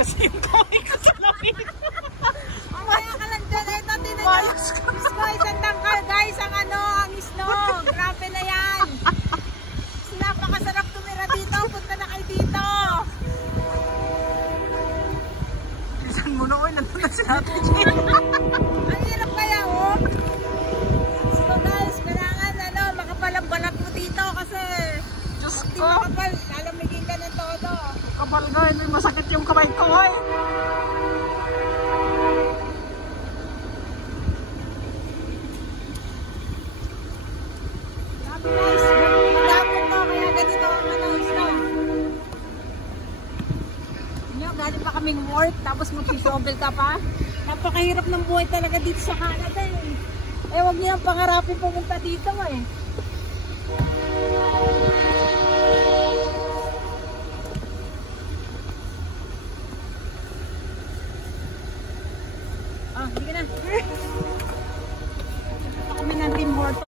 kasi yung kamay ko sa lamig. Mamaya ka lang dyan. Ito, tinan nyo. Isko, isang tangkal guys. Ang ang isno. Grabe na yan. Napakasarap tumira dito. Punta na kayo dito. Bilisan mo na, oy. Nandun na si Ate J. Ang hirap kaya, oh. So guys, kailangan makapalang balat mo dito kasi Diyos di ko. makapal, lalamigin ka ng todo. Kapal ka, hindi masakit yung kamay ko, oy. Grabe guys, magdamot to kaya ganito ang isno. Galing pa kaming work, tapos mag-shovel ka pa. Napakahirap ng buhay talaga dito sa Canada eh. Eh, wag niyo ang pangarapin pumunta dito eh. Ah, hindi ka na.